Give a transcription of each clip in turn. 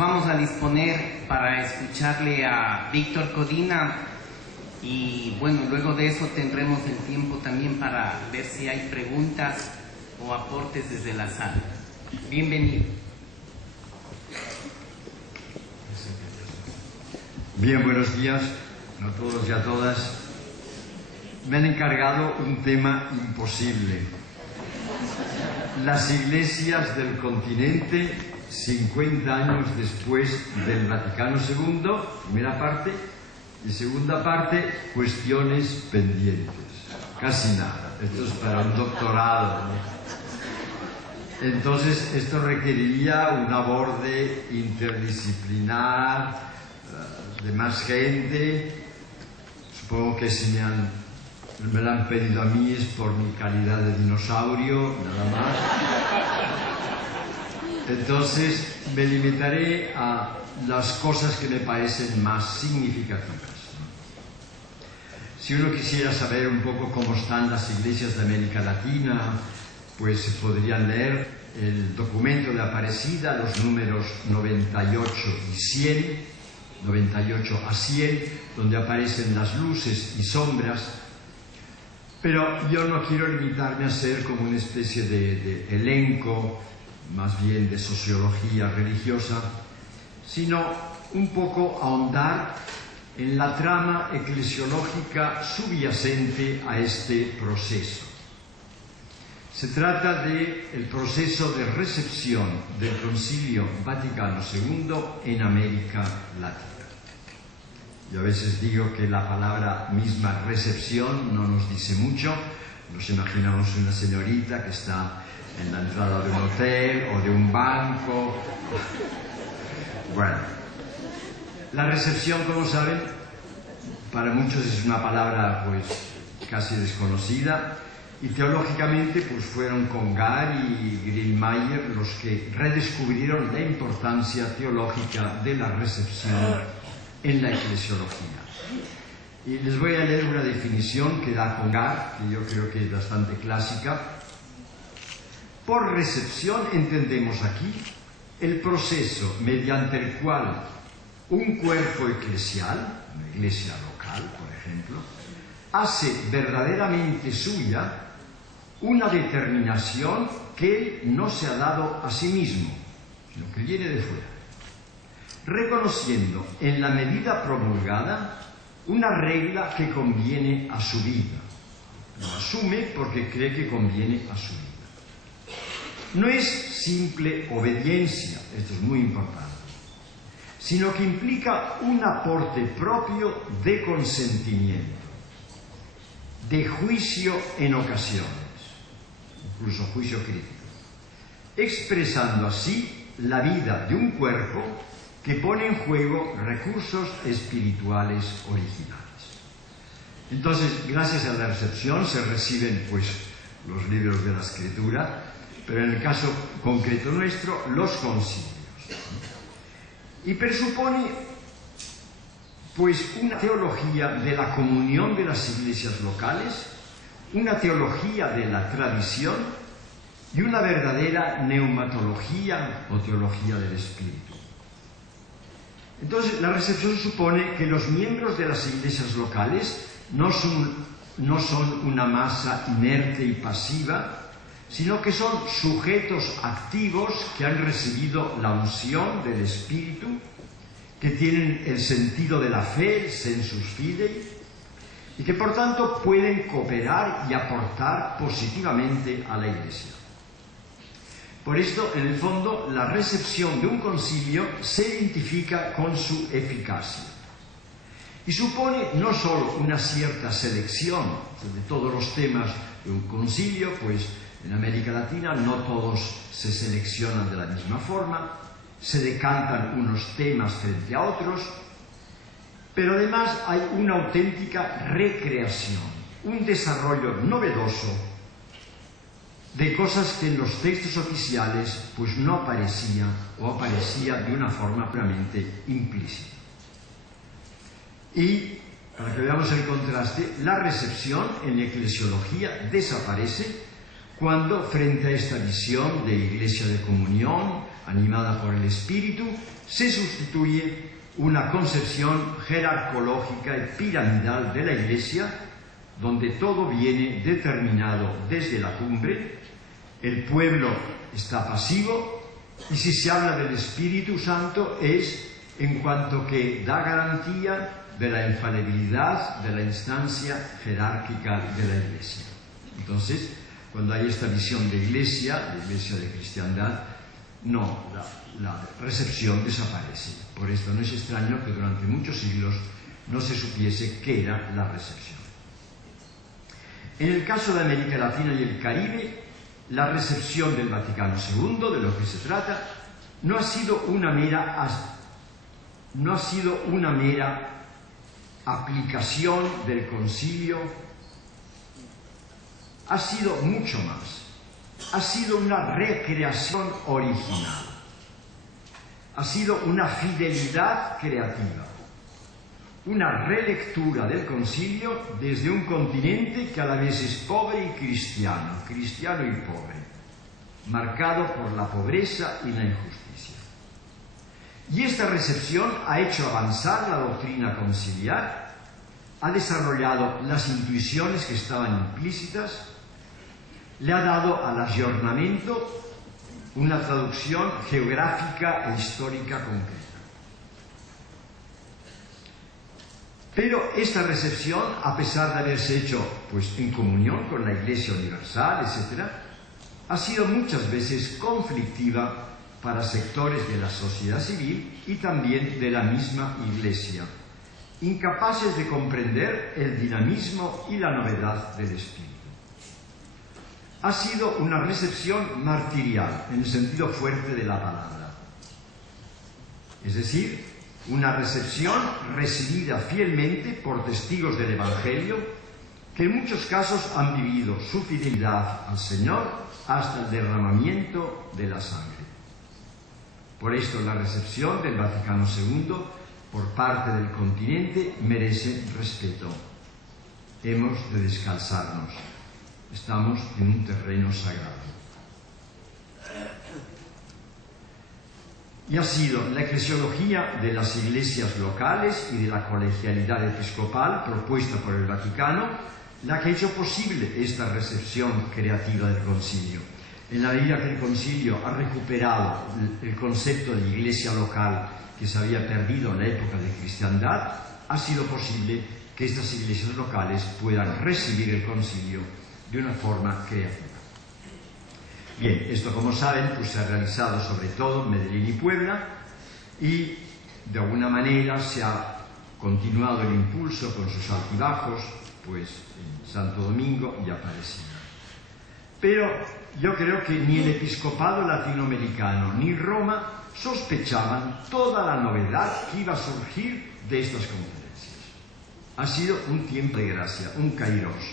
Vamos a disponer para escucharle a Víctor Codina y bueno, luego de eso tendremos el tiempo también para ver si hay preguntas o aportes desde la sala. Bienvenido. Bien, buenos días a todos y a todas. Me han encargado un tema imposible. Las iglesias del continente 50 años después del Vaticano II, primera parte, y segunda parte, cuestiones pendientes. Casi nada. Esto es para un doctorado, ¿no? Entonces, esto requeriría un aborde interdisciplinar, de más gente. Supongo que si me lo han pedido a mí es por mi calidad de dinosaurio, nada más. Entonces me limitaré a las cosas que me parecen más significativas. Si uno quisiera saber un poco cómo están las iglesias de América Latina, pues se podrían leer el documento de Aparecida, los números 98 y 100, 98 a 100, donde aparecen las luces y sombras. Pero yo no quiero limitarme a ser como una especie de elenco, más bien de sociología religiosa, sino un poco ahondar en la trama eclesiológica subyacente a este proceso. Se trata del proceso de recepción del Concilio Vaticano II en América Latina. Yo a veces digo que la palabra misma recepción no nos dice mucho. Nos imaginamos una señorita que está en la entrada de un hotel o de un banco. Bueno, la recepción, como saben, para muchos es una palabra pues casi desconocida, y teológicamente pues fueron Congar y Grillmayer los que redescubrieron la importancia teológica de la recepción en la eclesiología. Y les voy a leer una definición que da Congar, que yo creo que es bastante clásica. Por recepción entendemos aquí el proceso mediante el cual un cuerpo eclesial, una iglesia local, por ejemplo, hace verdaderamente suya una determinación que él no se ha dado a sí mismo, sino que viene de fuera, reconociendo en la medida promulgada una regla que conviene a su vida. Lo asume porque cree que conviene a su vida. No es simple obediencia, esto es muy importante, sino que implica un aporte propio de consentimiento, de juicio en ocasiones, incluso juicio crítico, expresando así la vida de un cuerpo que pone en juego recursos espirituales originales. Entonces, gracias a la recepción se reciben pues los libros de la Escritura, pero en el caso concreto nuestro, los concilios. Y presupone pues una teología de la comunión de las iglesias locales, una teología de la tradición y una verdadera neumatología o teología del espíritu. Entonces, la recepción supone que los miembros de las iglesias locales no son una masa inerte y pasiva, sino que son sujetos activos que han recibido la unción del Espíritu, que tienen el sentido de la fe, el sensus fidei, y que por tanto pueden cooperar y aportar positivamente a la Iglesia. Por esto, en el fondo, la recepción de un concilio se identifica con su eficacia y supone no solo una cierta selección de todos los temas de un concilio, pues en América Latina no todos se seleccionan de la misma forma, se decantan unos temas frente a otros, pero además hay una auténtica recreación, un desarrollo novedoso de cosas que en los textos oficiales pues no aparecían o aparecía de una forma puramente implícita. Y, para que veamos el contraste, la recepción en la eclesiología desaparece cuando, frente a esta visión de iglesia de comunión, animada por el Espíritu, se sustituye una concepción jerarcológica y piramidal de la Iglesia, donde todo viene determinado desde la cumbre, el pueblo está pasivo, y si se habla del Espíritu Santo es en cuanto que da garantía de la infalibilidad de la instancia jerárquica de la Iglesia. Entonces, cuando hay esta visión de Iglesia de cristiandad, no, la recepción desaparece. Por esto no es extraño que durante muchos siglos no se supiese qué era la recepción. En el caso de América Latina y el Caribe, la recepción del Vaticano II, de lo que se trata, no ha sido una mera aplicación del concilio, ha sido mucho más. Ha sido una recreación original, ha sido una fidelidad creativa, una relectura del concilio desde un continente que a la vez es pobre y cristiano y pobre, marcado por la pobreza y la injusticia. Y esta recepción ha hecho avanzar la doctrina conciliar, ha desarrollado las intuiciones que estaban implícitas, le ha dado al aggiornamento una traducción geográfica e histórica concreta. Pero esta recepción, a pesar de haberse hecho en comunión con la Iglesia Universal, etc., ha sido muchas veces conflictiva para sectores de la sociedad civil y también de la misma Iglesia, incapaces de comprender el dinamismo y la novedad del espíritu. Ha sido una recepción martirial, en el sentido fuerte de la palabra. Es decir, una recepción recibida fielmente por testigos del Evangelio, que en muchos casos han vivido su fidelidad al Señor hasta el derramamiento de la sangre. Por esto la recepción del Vaticano II por parte del continente merece respeto. Hemos de descalzarnos. Estamos en un terreno sagrado. Y ha sido la eclesiología de las iglesias locales y de la colegialidad episcopal propuesta por el Vaticano la que ha hecho posible esta recepción creativa del concilio. En la medida que el concilio ha recuperado el concepto de iglesia local que se había perdido en la época de cristiandad, ha sido posible que estas iglesias locales puedan recibir el concilio de una forma creativa. Bien, esto, como saben, se ha realizado sobre todo en Medellín y Puebla, y de alguna manera se ha continuado el impulso con sus altibajos, en Santo Domingo y Aparecida. Pero yo creo que ni el episcopado latinoamericano ni Roma sospechaban toda la novedad que iba a surgir de estas conferencias. Ha sido un tiempo de gracia, un kairos,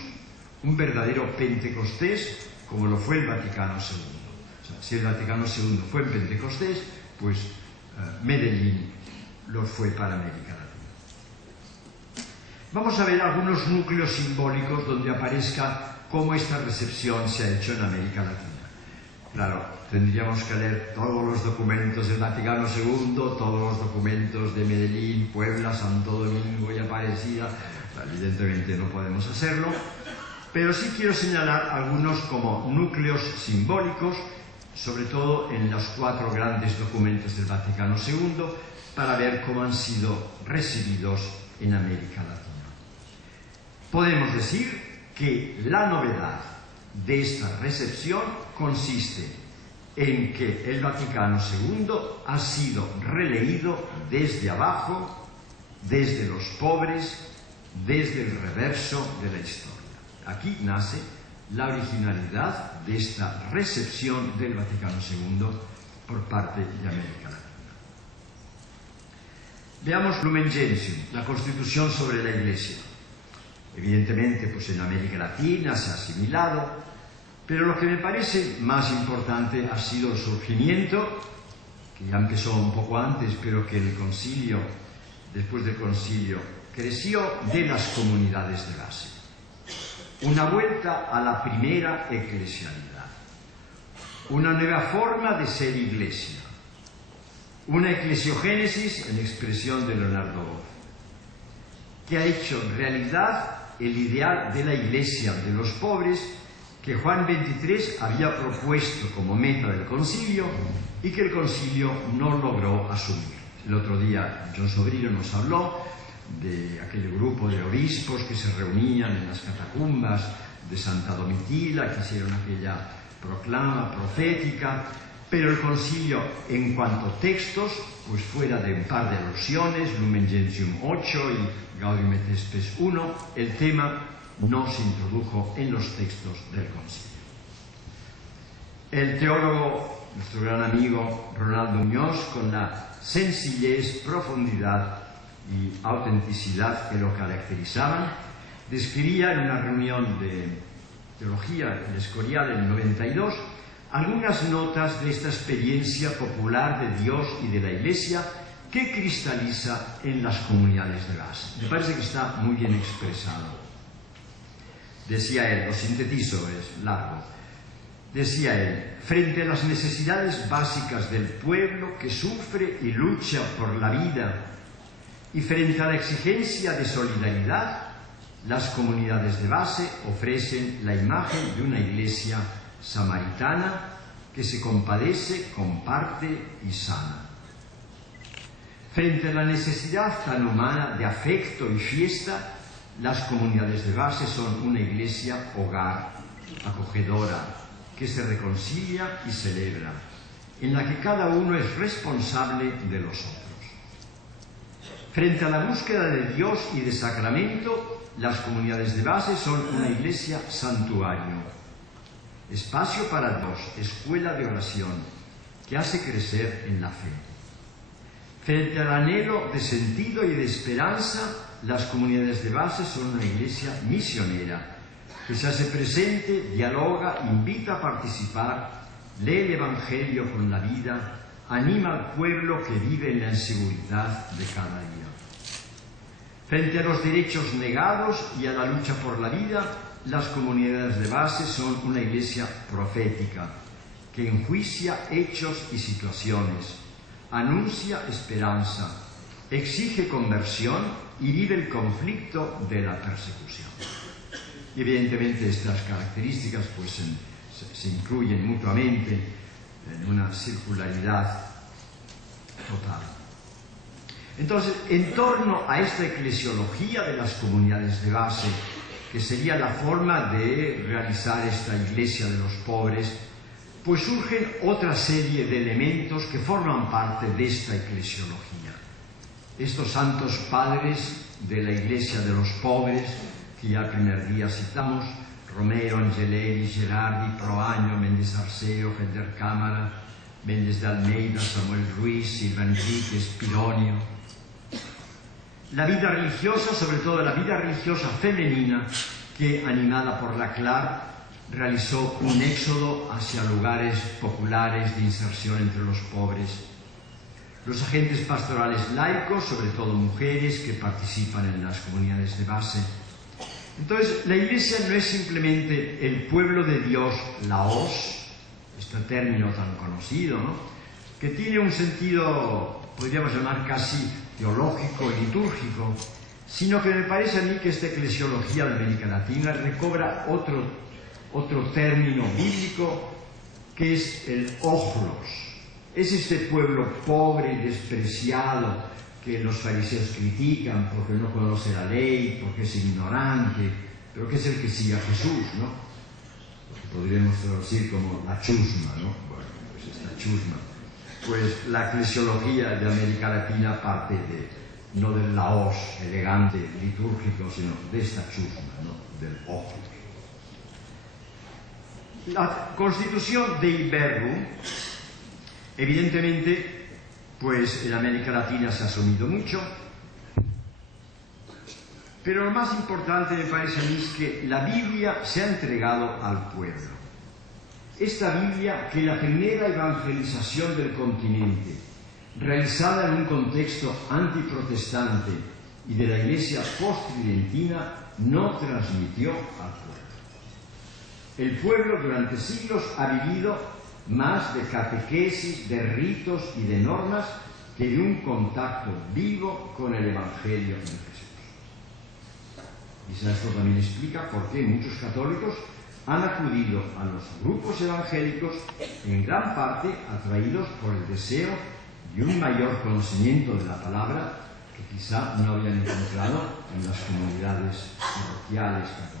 un verdadero Pentecostés, como lo fue el Vaticano II. O sea, si el Vaticano II fue en Pentecostés, Medellín lo fue para América Latina. Vamos a ver algunos núcleos simbólicos donde aparezca cómo esta recepción se ha hecho en América Latina. Claro, tendríamos que leer todos los documentos del Vaticano II, todos los documentos de Medellín, Puebla, Santo Domingo y Aparecida. Evidentemente no podemos hacerlo, pero sí quiero señalar algunos como núcleos simbólicos, sobre todo en los 4 grandes documentos del Vaticano II, para ver cómo han sido recibidos en América Latina. Podemos decir que la novedad de esta recepción consiste en que el Vaticano II ha sido releído desde abajo, desde los pobres, desde el reverso de la historia. Aquí nace la originalidad de esta recepción del Vaticano II por parte de América Latina. Veamos Lumen Gentium, la Constitución sobre la Iglesia. Evidentemente, en América Latina se ha asimilado, pero lo que me parece más importante ha sido el surgimiento, que ya empezó un poco antes, pero que el concilio, después del concilio, creció, de las comunidades de base. Una vuelta a la primera eclesialidad, una nueva forma de ser iglesia, Una eclesiogénesis en expresión de Leonardo Boff, que ha hecho realidad el ideal de la Iglesia de los pobres que Juan XXIII había propuesto como meta del concilio y que el concilio no logró asumir. El otro día John Sobrino nos habló de aquel grupo de obispos que se reunían en las catacumbas de Santa Domitila, que hicieron aquella proclama profética, pero el concilio, en cuanto a textos, pues fuera de un par de alusiones, Lumen Gentium 8 y Gaudium et Spes 1, el tema no se introdujo en los textos del concilio. El teólogo, nuestro gran amigo Ronaldo Muñoz, con la sencillez, profundidad y autenticidad que lo caracterizaban, describía en una reunión de teología en el Escorial en el 92 algunas notas de esta experiencia popular de Dios y de la Iglesia que cristaliza en las comunidades de base. Me parece que está muy bien expresado. Decía él, lo sintetizo, es largo. Decía él, frente a las necesidades básicas del pueblo que sufre y lucha por la vida y frente a la exigencia de solidaridad, las comunidades de base ofrecen la imagen de una iglesia samaritana que se compadece, comparte y sana. Frente a la necesidad tan humana de afecto y fiesta, las comunidades de base son una iglesia hogar, acogedora, que se reconcilia y celebra, en la que cada uno es responsable de los otros. Frente a la búsqueda de Dios y de sacramento, las comunidades de base son una iglesia santuario, espacio para Dios, escuela de oración, que hace crecer en la fe. Frente al anhelo de sentido y de esperanza, las comunidades de base son una iglesia misionera, que se hace presente, dialoga, invita a participar, lee el Evangelio con la vida, anima al pueblo que vive en la inseguridad de cada día. Frente a los derechos negados y a la lucha por la vida, las comunidades de base son una iglesia profética, que enjuicia hechos y situaciones, anuncia esperanza, exige conversión y vive el conflicto de la persecución. Y evidentemente estas características pues, se incluyen mutuamente en una circularidad total. Entonces, en torno a esta eclesiología de las comunidades de base, que sería la forma de realizar esta iglesia de los pobres, pues surgen otra serie de elementos que forman parte de esta eclesiología. Estos santos padres de la iglesia de los pobres, que ya el primer día citamos, Romero, Angelelli, Gerardi, Proaño, Méndez Arceo, Feder Cámara, Méndez de Almeida, Samuel Ruiz, Silva Enrique, Spironio. La vida religiosa, sobre todo la vida religiosa femenina, que, animada por la CLAR, realizó un éxodo hacia lugares populares de inserción entre los pobres. Los agentes pastorales laicos, sobre todo mujeres, que participan en las comunidades de base. Entonces, la Iglesia no es simplemente el pueblo de Dios, laos, este término tan conocido, ¿no?, que tiene un sentido, podríamos llamar casi teológico y litúrgico, sino que me parece a mí que esta eclesiología de América Latina recobra otro término bíblico, que es el ojlos. Es este pueblo pobre y despreciado que los fariseos critican porque no conoce la ley, porque es ignorante, pero que es el que sigue a Jesús, ¿no? Lo que podríamos traducir como la chusma, ¿no? Bueno, pues esta chusma. Pues la eclesiología de América Latina parte no del laos elegante, litúrgico, sino de esta chusma, ¿no?, del ojo. La constitución de Iberbum, evidentemente, pues en América Latina se ha asumido mucho, pero lo más importante me parece a mí es que la Biblia se ha entregado al pueblo. Esta Biblia, que la primera evangelización del continente, realizada en un contexto antiprotestante y de la Iglesia post-tridentina, no transmitió al pueblo. El pueblo durante siglos ha vivido más de catequesis, de ritos y de normas que de un contacto vivo con el Evangelio de Jesús. Quizá esto también explica por qué muchos católicos han acudido a los grupos evangélicos en gran parte atraídos por el deseo de un mayor conocimiento de la palabra que quizá no habían encontrado en las comunidades parroquiales católicas.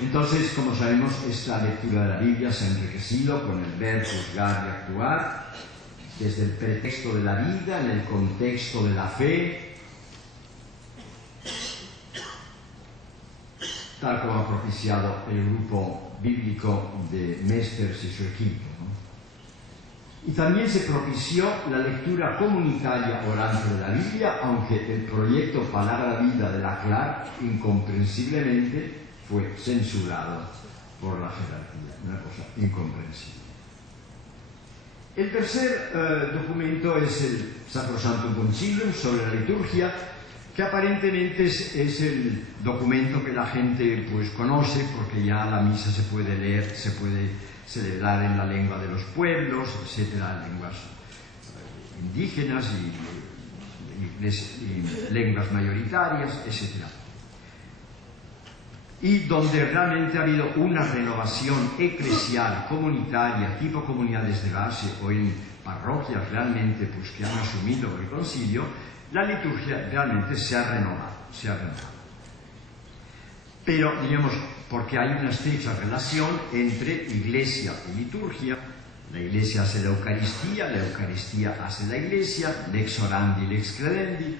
Entonces, como sabemos, esta lectura de la Biblia se ha enriquecido con el ver, juzgar y actuar, desde el pretexto de la vida, en el contexto de la fe, tal como ha propiciado el grupo bíblico de Mesters y su equipo, ¿no? Y también se propició la lectura comunitaria orante de la Biblia, aunque el proyecto Palabra Vida de la CLAR incomprensiblemente fue censurado por la jerarquía, una cosa incomprensible. El tercer documento es el Sacrosanctum Concilium sobre la liturgia, que aparentemente es el documento que la gente pues conoce, porque ya la misa se puede leer, se puede celebrar en la lengua de los pueblos, etcétera, lenguas indígenas y lenguas mayoritarias, etcétera. Y donde realmente ha habido una renovación eclesial, comunitaria, tipo comunidades de base o en parroquias realmente pues que han asumido el concilio, la liturgia realmente se ha renovado. Pero, digamos, porque hay una estrecha relación entre iglesia y liturgia. La iglesia hace la Eucaristía hace la iglesia, lex orandi, lex credendi.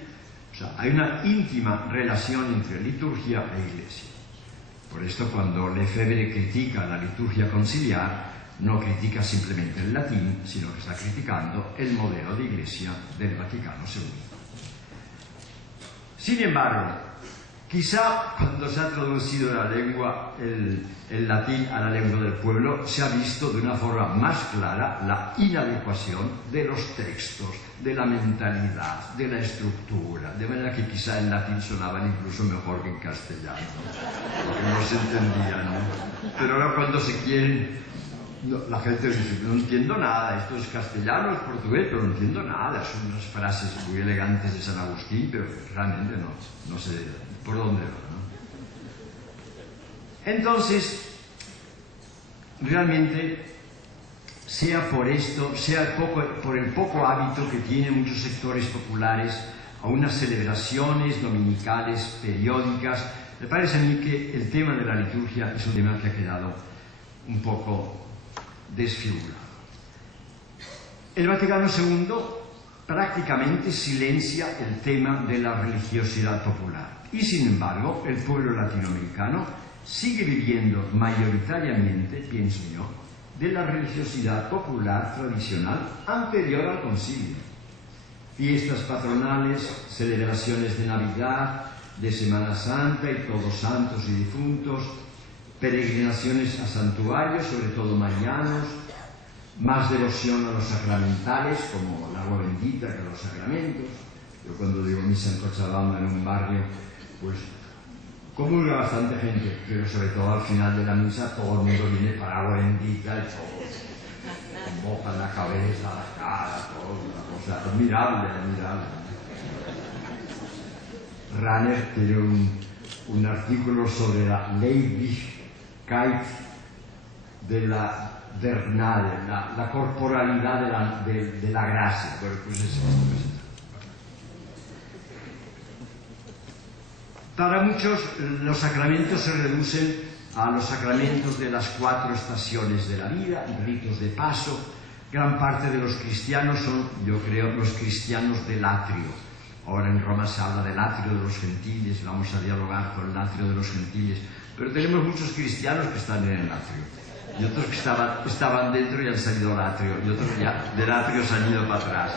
O sea, hay una íntima relación entre liturgia e iglesia. Por esto, cuando Lefebvre critica la liturgia conciliar, no critica simplemente el latín, sino que está criticando el modelo de iglesia del Vaticano II. Sin embargo, quizá cuando se ha traducido la lengua, el latín a la lengua del pueblo, se ha visto de una forma más clara la inadecuación de los textos, de la mentalidad, de la estructura, de manera que quizá en latín sonaban incluso mejor que en castellano, porque no se entendía, ¿no? Pero ahora cuando se quieren, la gente dice, no entiendo nada, esto es castellano, es portugués, pero no entiendo nada, son unas frases muy elegantes de San Agustín, pero realmente no sé por dónde va, ¿no? Entonces, realmente, sea por esto, sea por el poco hábito que tienen muchos sectores populares a unas celebraciones dominicales periódicas, me parece a mí que el tema de la liturgia es un tema que ha quedado un poco desfigurado. El Vaticano II prácticamente silencia el tema de la religiosidad popular y, sin embargo, el pueblo latinoamericano sigue viviendo mayoritariamente, pienso yo, de la religiosidad popular tradicional anterior al concilio. Fiestas patronales, celebraciones de Navidad, de Semana Santa y Todos Santos y Difuntos, peregrinaciones a santuarios, sobre todo marianos, más devoción a los sacramentales, como el agua bendita que a los sacramentos. Yo cuando digo misa en Cochabamba, en un barrio, pues comulga bastante gente, pero sobre todo al final de la misa todo el mundo viene para agua bendita y todos mojan la cabeza, la cara, todo, una cosa admirable. Rahner tiene un artículo sobre la Leiblichkeit de la Vernale, la corporalidad de la gracia. Bueno, pues es esto. Para muchos los sacramentos se reducen a los sacramentos de las 4 estaciones de la vida, ritos de paso. Gran parte de los cristianos son, yo creo, los cristianos del atrio. Ahora en Roma se habla del atrio de los gentiles, vamos a dialogar con el atrio de los gentiles, pero tenemos muchos cristianos que están en el atrio, y otros que estaban dentro y han salido al atrio, y otros ya del atrio se han ido para atrás.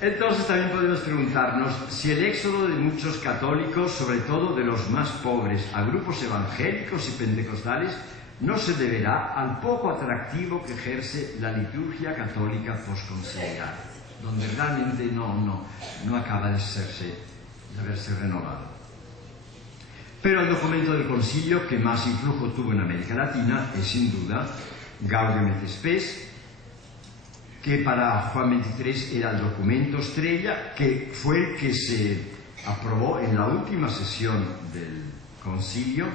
Entonces también podemos preguntarnos si el éxodo de muchos católicos, sobre todo de los más pobres, a grupos evangélicos y pentecostales, no se deberá al poco atractivo que ejerce la liturgia católica posconciliar, donde realmente no acaba de haberse renovado. Pero el documento del concilio que más influjo tuvo en América Latina es sin duda Gaudium et Spes, que para Juan XXIII era el documento estrella, que fue el que se aprobó en la última sesión del concilio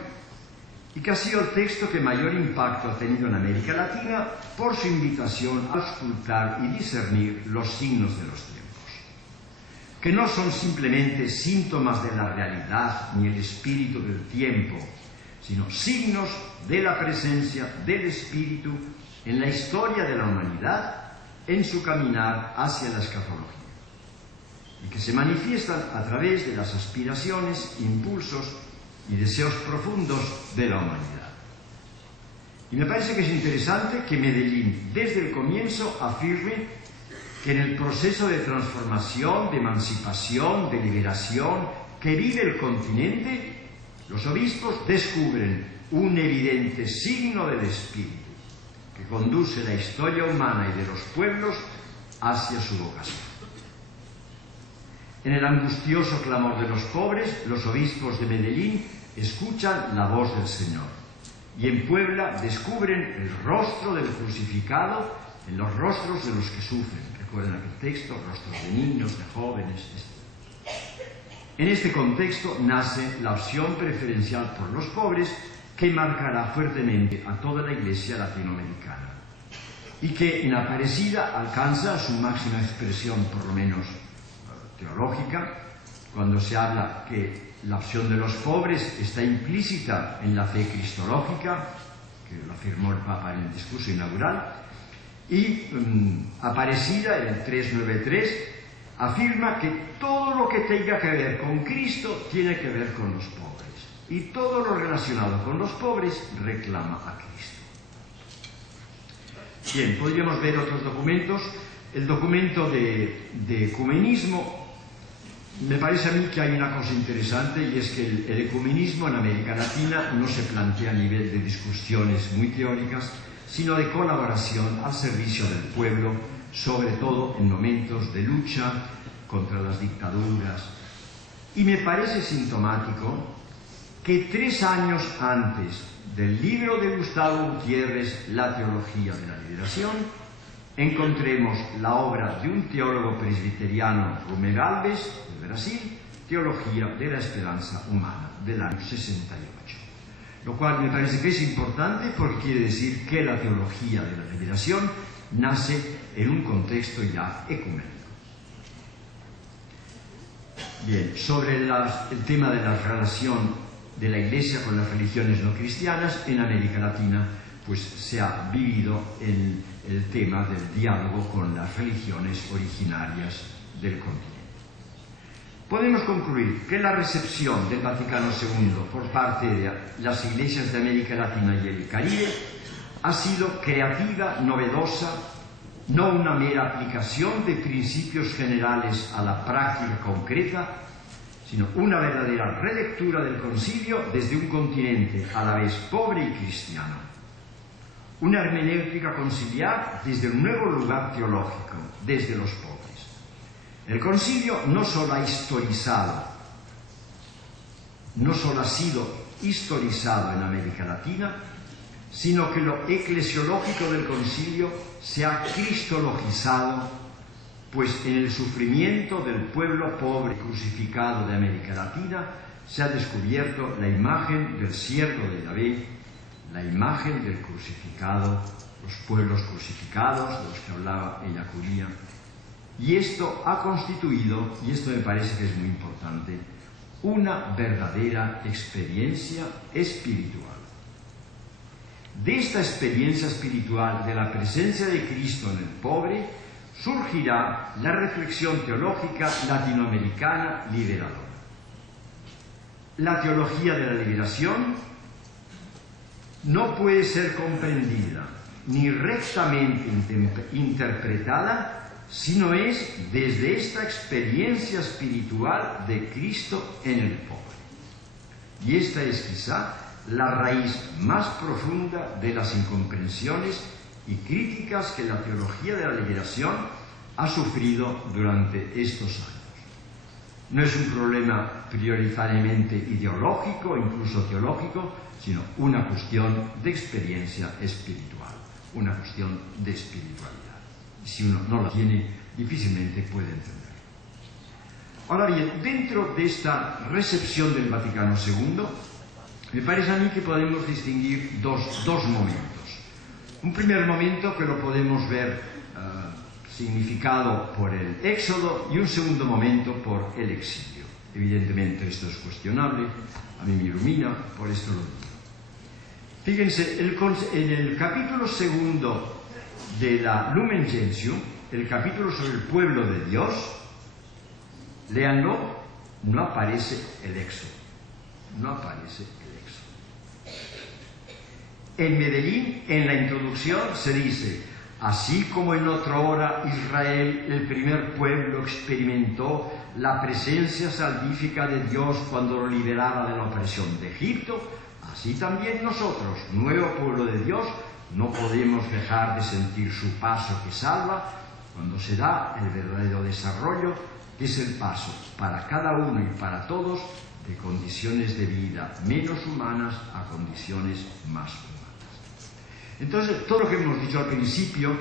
y que ha sido el texto que mayor impacto ha tenido en América Latina por su invitación a auscultar y discernir los signos de los tiempos, que no son simplemente síntomas de la realidad ni el espíritu del tiempo, sino signos de la presencia del espíritu en la historia de la humanidad, en su caminar hacia la escatología, y que se manifiestan a través de las aspiraciones, impulsos y deseos profundos de la humanidad. Y me parece que es interesante que Medellín desde el comienzo afirme que en el proceso de transformación, de emancipación, de liberación que vive el continente, los obispos descubren un evidente signo del espíritu que conduce la historia humana y de los pueblos hacia su vocación. En el angustioso clamor de los pobres, los obispos de Medellín escuchan la voz del Señor, y en Puebla descubren el rostro del crucificado en los rostros de los que sufren. Recuerden aquel texto, rostros de niños, de jóvenes. En este contexto nace la opción preferencial por los pobres, que marcará fuertemente a toda la Iglesia latinoamericana y que en Aparecida alcanza su máxima expresión, por lo menos teológica, cuando se habla que la opción de los pobres está implícita en la fe cristológica, que lo afirmó el Papa en el discurso inaugural, y Aparecida, en el 393, afirma que todo lo que tenga que ver con Cristo tiene que ver con los pobres, y todo lo relacionado con los pobres reclama a Cristo. Bien, podríamos ver otros documentos. El documento de ecumenismo. Me parece a mí que hay una cosa interesante, y es que el ecumenismo en América Latina no se plantea a nivel de discusiones muy teóricas, sino de colaboración al servicio del pueblo, sobre todo en momentos de lucha contra las dictaduras. Y me parece sintomático que 3 años antes del libro de Gustavo Gutiérrez, La teología de la liberación, encontremos la obra de un teólogo presbiteriano, Rumé Galvez, de Brasil, Teología de la Esperanza Humana, del año 68. Lo cual me parece que es importante porque quiere decir que la teología de la liberación nace en un contexto ya ecuménico. Bien, sobre el tema de la relación de la Iglesia con las religiones no cristianas en América Latina, pues se ha vivido el tema del diálogo con las religiones originarias del continente. Podemos concluir que la recepción del Vaticano II por parte de las iglesias de América Latina y el Caribe ha sido creativa, novedosa, no una mera aplicación de principios generales a la práctica concreta, sino una verdadera relectura del concilio desde un continente a la vez pobre y cristiano. Una hermenéutica conciliar desde un nuevo lugar teológico, desde los pobres. El concilio no solo ha sido historizado en América Latina, sino que lo eclesiológico del concilio se ha cristologizado, pues en el sufrimiento del pueblo pobre crucificado de América Latina se ha descubierto la imagen del siervo de Yahvé, la imagen del crucificado, los pueblos crucificados, de los que hablaba Ellacuría. Y esto ha constituido, y esto me parece que es muy importante, una verdadera experiencia espiritual. De esta experiencia espiritual de la presencia de Cristo en el pobre, surgirá la reflexión teológica latinoamericana liberadora. La teología de la liberación no puede ser comprendida ni rectamente interpretada, sino es desde esta experiencia espiritual de Cristo en el pobre. Y esta es quizá la raíz más profunda de las incomprensiones y críticas que la teología de la liberación ha sufrido durante estos años. No es un problema prioritariamente ideológico, incluso teológico, sino una cuestión de experiencia espiritual. una cuestión de espiritualidad. Si uno no la tiene, difícilmente puede entender. Ahora bien, dentro de esta recepción del Vaticano II, me parece a mí que podemos distinguir dos momentos. Un primer momento que lo podemos ver significado por el éxodo y un segundo momento por el exilio. Evidentemente esto es cuestionable, a mí me ilumina, por esto lo digo. Fíjense, en el capítulo segundo de la Lumen Gentium, el capítulo sobre el pueblo de Dios, léanlo, no aparece el éxodo. No aparece el éxodo. En Medellín, en la introducción, se dice: así como en otra hora Israel, el primer pueblo, experimentó la presencia salvífica de Dios cuando lo liberaba de la opresión de Egipto, así también nosotros, nuevo pueblo de Dios, no podemos dejar de sentir su paso que salva cuando se da el verdadero desarrollo, que es el paso para cada uno y para todos de condiciones de vida menos humanas a condiciones más humanas. Entonces, todo lo que hemos dicho al principio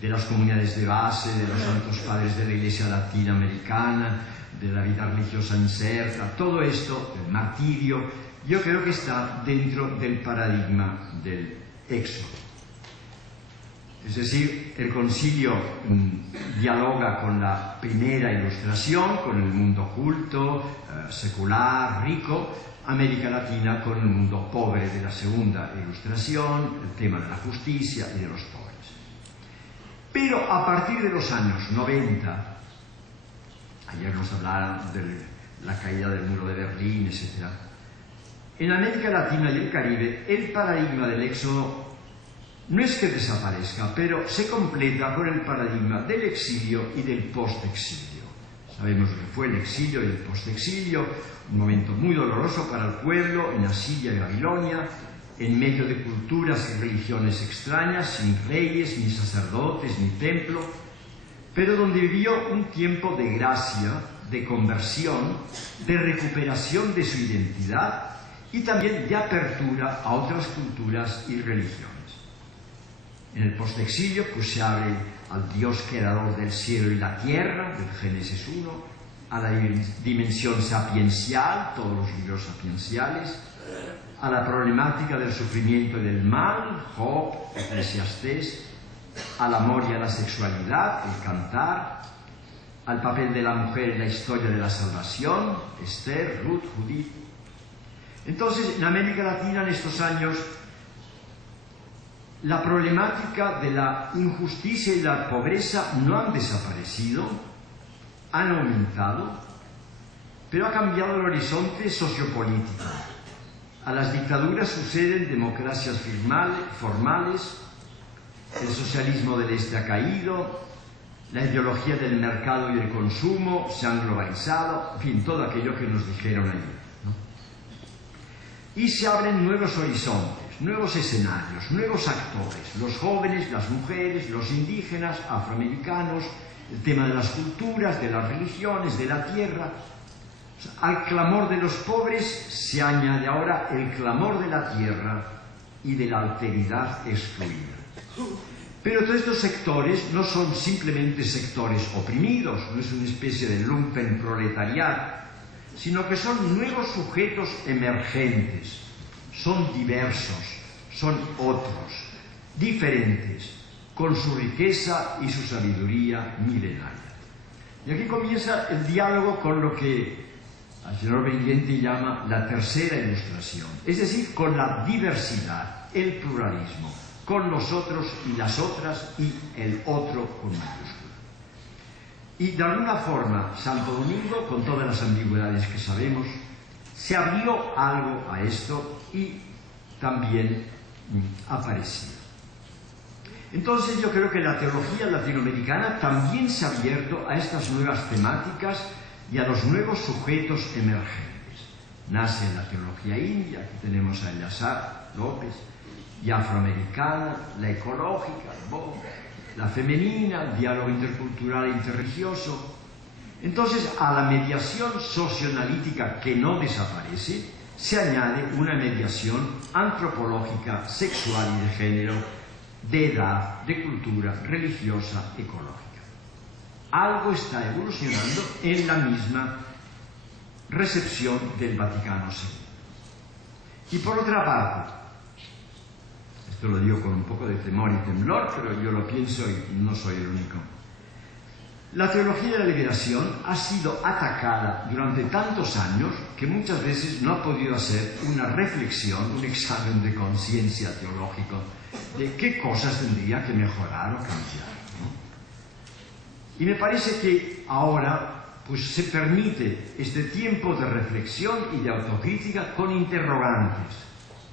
de las comunidades de base, de los santos padres de la Iglesia latinoamericana, de la vida religiosa inserta, todo esto, el martirio, yo creo que está dentro del paradigma del éxodo. Es decir, el concilio dialoga con la primera ilustración, con el mundo culto, secular, rico, América Latina con el mundo pobre de la segunda ilustración, el tema de la justicia y de los pobres. Pero a partir de los años 90, ayer nos hablaron de la caída del muro de Berlín, etc., en América Latina y el Caribe el paradigma del éxodo no es que desaparezca, pero se completa con el paradigma del exilio y del post-exilio. Sabemos lo que fue el exilio y el post-exilio, un momento muy doloroso para el pueblo en Asiria y Babilonia, en medio de culturas y religiones extrañas, sin reyes, ni sacerdotes, ni templo, pero donde vivió un tiempo de gracia, de conversión, de recuperación de su identidad y también de apertura a otras culturas y religiones. En el postexilio pues se abre al Dios creador del cielo y la tierra, del Génesis 1, a la dimensión sapiencial, todos los libros sapienciales, a la problemática del sufrimiento y del mal, Job, Eclesiastés, al amor y a la sexualidad, el Cantar, al papel de la mujer en la historia de la salvación, Esther, Ruth, Judith. Entonces, en América Latina en estos años, la problemática de la injusticia y la pobreza no han desaparecido, han aumentado, pero ha cambiado el horizonte sociopolítico. A las dictaduras suceden democracias formales, el socialismo del Este ha caído, la ideología del mercado y del consumo se han globalizado, en fin, todo aquello que nos dijeron ayer, ¿no? Y se abren nuevos horizontes, nuevos escenarios, nuevos actores, los jóvenes, las mujeres, los indígenas, afroamericanos, el tema de las culturas, de las religiones, de la tierra. Al clamor de los pobres se añade ahora el clamor de la tierra y de la alteridad excluida. Pero todos estos sectores no son simplemente sectores oprimidos, no es una especie de lumpen proletariado, sino que son nuevos sujetos emergentes, son diversos, son otros, diferentes, con su riqueza y su sabiduría milenaria. Y aquí comienza el diálogo con lo que el señor Benguiente llama la tercera ilustración, es decir, con la diversidad, el pluralismo, con los otros y las otras y el otro con mayúscula. Y de alguna forma, Santo Domingo, con todas las ambigüedades que sabemos, se abrió algo a esto y también apareció. Entonces yo creo que la teología latinoamericana también se ha abierto a estas nuevas temáticas y a los nuevos sujetos emergentes. Nace la teología india, aquí tenemos a Eleazar López, y afroamericana, la ecológica, la femenina, el diálogo intercultural e interreligioso. Entonces, a la mediación socioanalítica que no desaparece, se añade una mediación antropológica, sexual y de género de edad, de cultura religiosa, ecológica. Algo está evolucionando en la misma recepción del Vaticano II. Y por otra parte, esto lo digo con un poco de temor y temblor, pero yo lo pienso y no soy el único. La teología de la liberación ha sido atacada durante tantos años que muchas veces no ha podido hacer una reflexión, un examen de conciencia teológico de qué cosas tendría que mejorar o cambiar, ¿no? Y me parece que ahora pues, se permite este tiempo de reflexión y de autocrítica con interrogantes,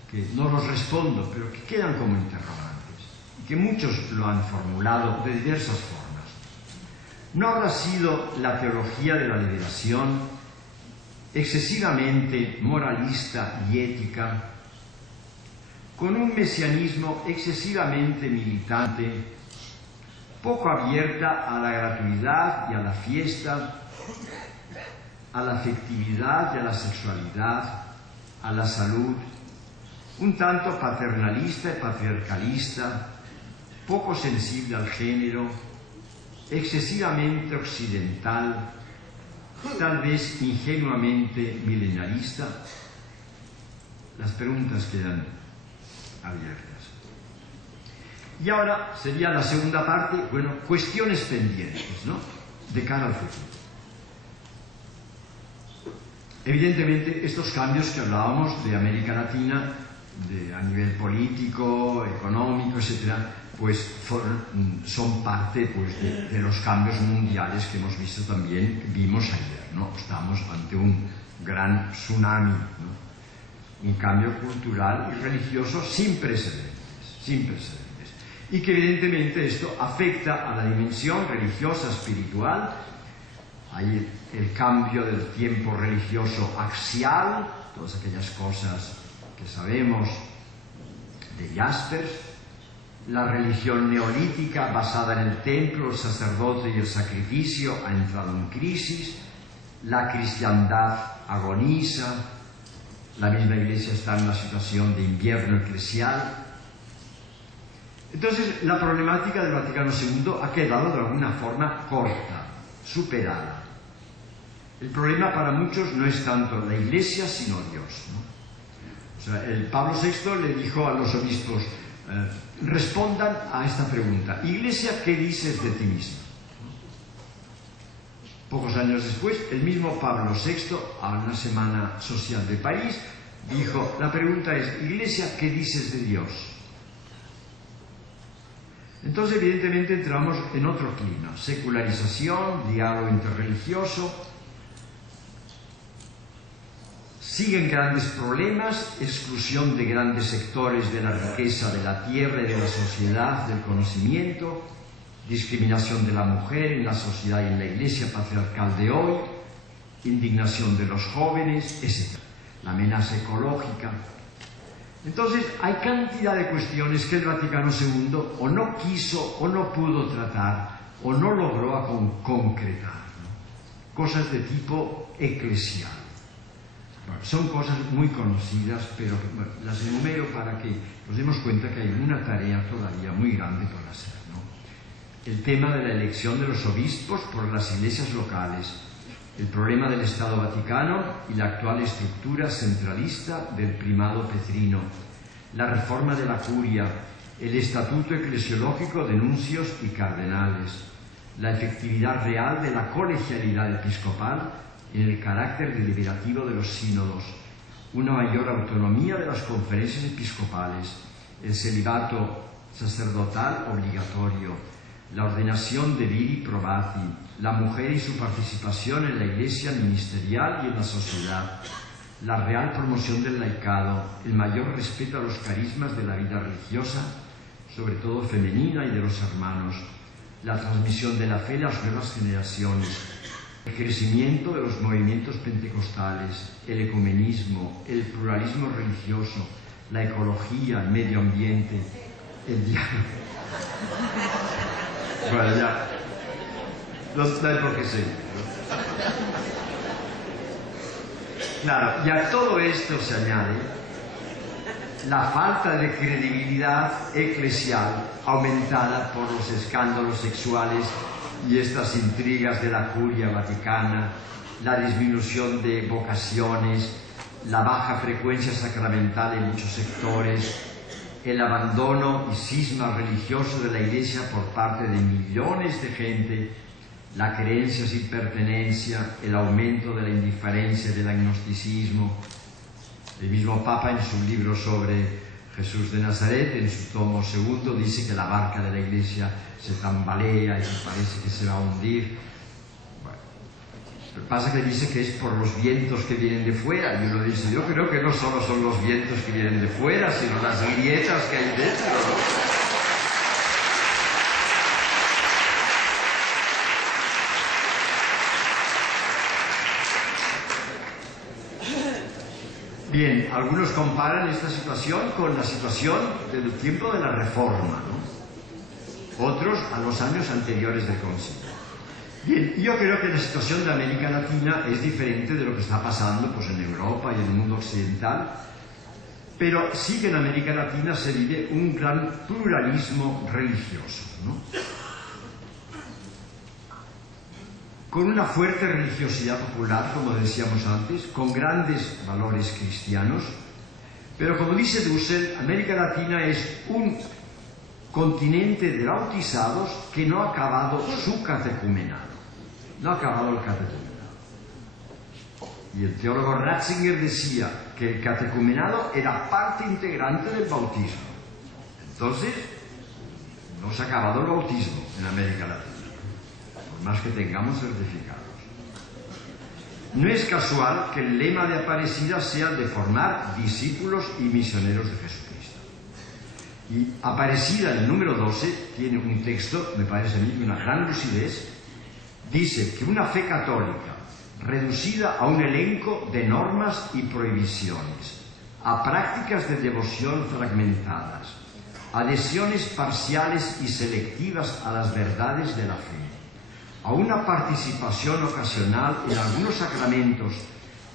que no los respondo, pero que quedan como interrogantes, y que muchos lo han formulado de diversas formas. ¿No habrá sido la teología de la liberación excesivamente moralista y ética, con un mesianismo excesivamente militante, poco abierta a la gratuidad y a la fiesta, a la afectividad y a la sexualidad, a la salud, un tanto paternalista y patriarcalista, poco sensible al género, excesivamente occidental, tal vez ingenuamente milenarista? Las preguntas quedan abiertas. Y ahora sería la segunda parte, bueno, cuestiones pendientes, ¿no?, de cara al futuro. Evidentemente, estos cambios que hablábamos de América Latina, a nivel político, económico, etcétera, pues son parte pues, de los cambios mundiales que hemos visto también, vimos ayer, ¿no? Estamos ante un gran tsunami, ¿no?, un cambio cultural y religioso sin precedentes, y que evidentemente esto afecta a la dimensión religiosa, espiritual. Hay el cambio del tiempo religioso axial, todas aquellas cosas que sabemos de Jaspers, la religión neolítica basada en el templo, el sacerdote y el sacrificio ha entrado en crisis, la cristiandad agoniza, la misma Iglesia está en una situación de invierno eclesial. Entonces, la problemática del Vaticano II ha quedado de alguna forma corta, superada. El problema para muchos no es tanto la Iglesia, sino Dios, ¿no? O sea, el Pablo VI le dijo a los obispos, respondan a esta pregunta: Iglesia, ¿qué dices de ti mismo? Pocos años después, el mismo Pablo VI, a una semana social de París, dijo, la pregunta es, Iglesia, ¿qué dices de Dios? Entonces, evidentemente, entramos en otro clima: secularización, diálogo interreligioso. Siguen grandes problemas, exclusión de grandes sectores de la riqueza de la tierra y de la sociedad del conocimiento, discriminación de la mujer en la sociedad y en la Iglesia patriarcal de hoy, indignación de los jóvenes, etc. La amenaza ecológica. Entonces, hay cantidad de cuestiones que el Vaticano II o no quiso o no pudo tratar o no logró concretar, ¿no? Cosas de tipo eclesial. Bueno, son cosas muy conocidas, pero bueno, las enumero para que nos demos cuenta que hay una tarea todavía muy grande por hacer, ¿no? El tema de la elección de los obispos por las iglesias locales, el problema del Estado Vaticano y la actual estructura centralista del primado petrino, la reforma de la curia, el estatuto eclesiológico de nuncios y cardenales, la efectividad real de la colegialidad episcopal en el carácter deliberativo de los sínodos, una mayor autonomía de las conferencias episcopales, el celibato sacerdotal obligatorio, la ordenación de viri probati, la mujer y su participación en la iglesia ministerial y en la sociedad, la real promoción del laicado, el mayor respeto a los carismas de la vida religiosa, sobre todo femenina y de los hermanos, la transmisión de la fe a las nuevas generaciones, el crecimiento de los movimientos pentecostales, el ecumenismo, el pluralismo religioso, la ecología, el medio ambiente, el diálogo. Bueno, ya. No hay por qué seguir, ¿no? Claro, y a todo esto se añade la falta de credibilidad eclesial aumentada por los escándalos sexuales y estas intrigas de la curia vaticana, la disminución de vocaciones, la baja frecuencia sacramental en muchos sectores, el abandono y cisma religioso de la Iglesia por parte de millones de gente, la creencia sin pertenencia, el aumento de la indiferencia y del agnosticismo. El mismo Papa, en su libro sobre Jesús de Nazaret, en su tomo segundo, dice que la barca de la Iglesia se tambalea y que parece que se va a hundir. Bueno, lo que pasa es que dice que es por los vientos que vienen de fuera, y uno dice, yo creo que no solo son los vientos que vienen de fuera, sino las grietas que hay dentro, ¿no? Bien, algunos comparan esta situación con la situación del tiempo de la Reforma, ¿no? Otros a los años anteriores del Concilio. Bien, yo creo que la situación de América Latina es diferente de lo que está pasando pues, en Europa y en el mundo occidental, pero sí que en América Latina se vive un gran pluralismo religioso, ¿no? Con una fuerte religiosidad popular, como decíamos antes, con grandes valores cristianos, pero como dice Dussel, América Latina es un continente de bautizados que no ha acabado su catecumenado, no ha acabado el catecumenado. Y el teólogo Ratzinger decía que el catecumenado era parte integrante del bautismo. Entonces, no se ha acabado el bautismo en América Latina, más que tengamos certificados. No es casual que el lema de Aparecida sea el de formar discípulos y misioneros de Jesucristo. Y Aparecida, en el número 12, tiene un texto, me parece a mí, de una gran lucidez. Dice que una fe católica reducida a un elenco de normas y prohibiciones, a prácticas de devoción fragmentadas, adhesiones parciales y selectivas a las verdades de la fe, a una participación ocasional en algunos sacramentos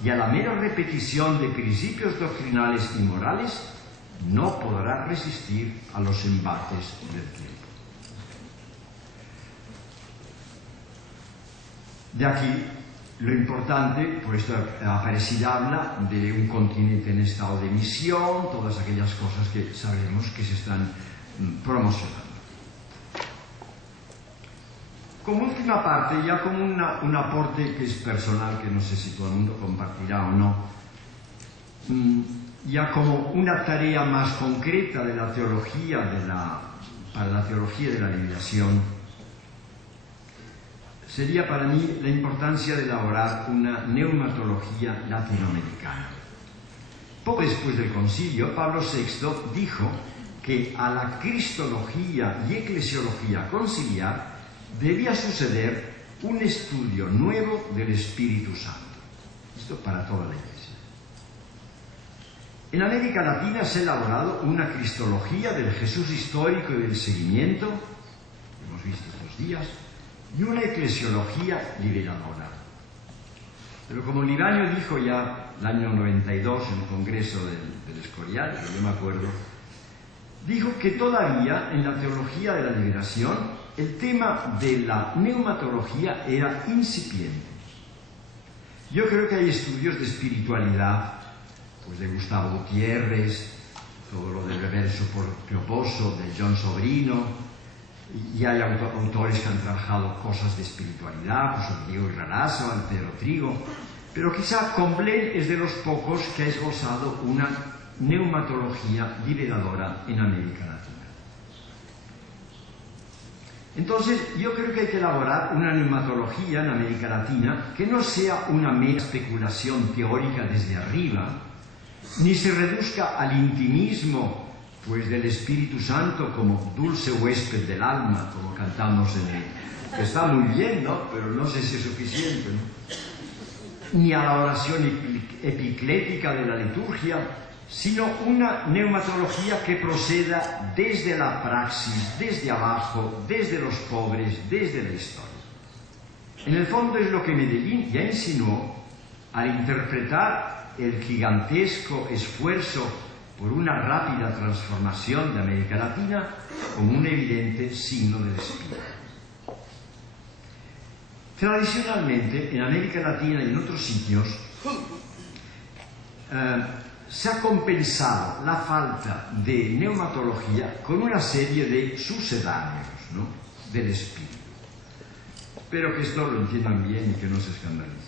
y a la mera repetición de principios doctrinales y morales, no podrá resistir a los embates del tiempo. De aquí lo importante, por esto Aparecida habla de un continente en estado de misión, todas aquellas cosas que sabemos que se están promocionando. Como última parte, ya como un aporte que es personal, que no sé si todo el mundo compartirá o no, ya como una tarea más concreta de la teología para la teología de la liberación, sería para mí la importancia de elaborar una neumatología latinoamericana. Poco después del concilio, Pablo VI dijo que a la cristología y eclesiología conciliar debía suceder un estudio nuevo del Espíritu Santo. Esto para toda la Iglesia. En América Latina se ha elaborado una cristología del Jesús histórico y del seguimiento, hemos visto estos días, y una eclesiología liberadora. Pero como Livaño dijo ya el año 92 en el Congreso del Escorial, que yo me acuerdo, dijo que todavía en la teología de la liberación el tema de la neumatología era incipiente. Yo creo que hay estudios de espiritualidad, pues de Gustavo Gutiérrez, todo lo del reverso por Pioposo, de John Sobrino, y hay autores que han trabajado cosas de espiritualidad, pues Diego Irarasa, Antero Trigo, pero quizá Comblain es de los pocos que ha esbozado una neumatología liberadora en América Latina. Entonces, yo creo que hay que elaborar una neumatología en América Latina que no sea una mera especulación teórica desde arriba, ni se reduzca al intimismo pues del Espíritu Santo como dulce huésped del alma, como cantamos en él, que está muy bien, ¿no? Pero no sé si es suficiente, ¿no? Ni a la oración epiclética de la liturgia, sino una neumatología que proceda desde la praxis, desde abajo, desde los pobres, desde la historia. En el fondo es lo que Medellín ya insinuó al interpretar el gigantesco esfuerzo por una rápida transformación de América Latina como un evidente signo del espíritu. Tradicionalmente, en América Latina y en otros sitios, se ha compensado la falta de neumatología con una serie de sucedáneos, ¿no?, del espíritu. Espero que esto lo entiendan bien y que no se escandalicen.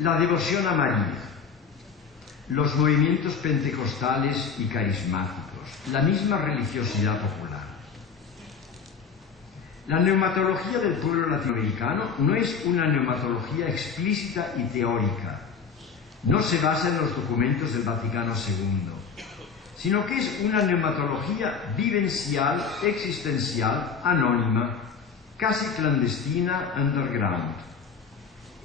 La devoción a María, los movimientos pentecostales y carismáticos, la misma religiosidad popular. La neumatología del pueblo latinoamericano no es una neumatología explícita y teórica, no se basa en los documentos del Vaticano II, sino que es una neumatología vivencial, existencial, anónima, casi clandestina, underground.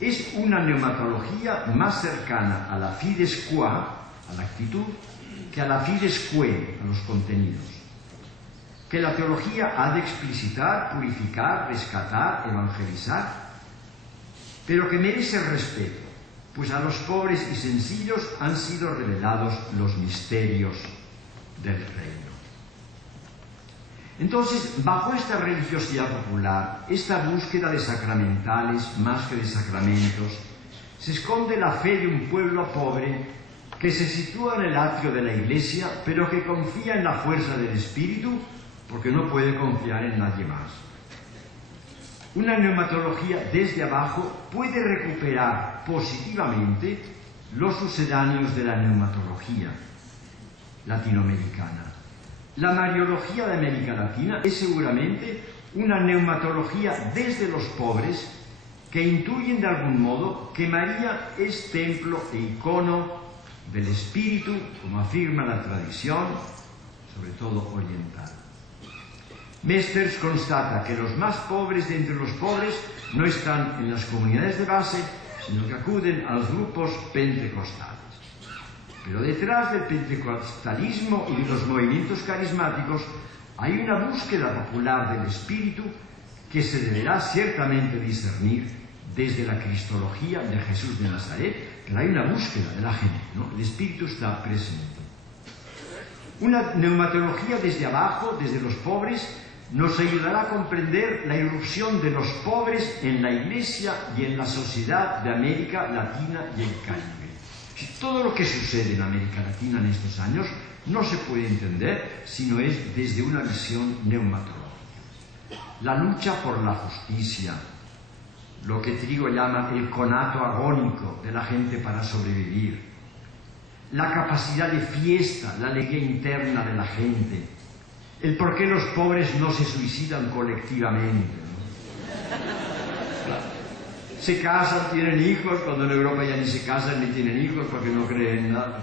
Es una neumatología más cercana a la fides qua, a la actitud, que a la fides que, a los contenidos. Que la teología ha de explicitar, purificar, rescatar, evangelizar, pero que merece respeto, pues a los pobres y sencillos han sido revelados los misterios del reino. Entonces, bajo esta religiosidad popular, esta búsqueda de sacramentales más que de sacramentos, se esconde la fe de un pueblo pobre que se sitúa en el atrio de la Iglesia, pero que confía en la fuerza del Espíritu porque no puede confiar en nadie más. Una neumatología desde abajo puede recuperar positivamente los sucedáneos de la neumatología latinoamericana. La mariología de América Latina es seguramente una neumatología desde los pobres que intuyen de algún modo que María es templo e icono del espíritu, como afirma la tradición, sobre todo oriental. Mesters constata que los más pobres de entre los pobres no están en las comunidades de base, sino que acuden a los grupos pentecostales. Pero detrás del pentecostalismo y de los movimientos carismáticos hay una búsqueda popular del espíritu que se deberá ciertamente discernir desde la cristología de Jesús de Nazaret, pero hay una búsqueda de la gente, ¿no? El espíritu está presente. Una neumatología desde abajo, desde los pobres, nos ayudará a comprender la irrupción de los pobres en la Iglesia y en la sociedad de América Latina y el Caribe. Todo lo que sucede en América Latina en estos años no se puede entender si no es desde una visión neumatológica. La lucha por la justicia, lo que Trigo llama el conato agónico de la gente para sobrevivir, la capacidad de fiesta, la alegría interna de la gente, el por qué los pobres no se suicidan colectivamente, ¿no? Se casan, tienen hijos, cuando en Europa ya ni se casan ni tienen hijos porque no creen en nada.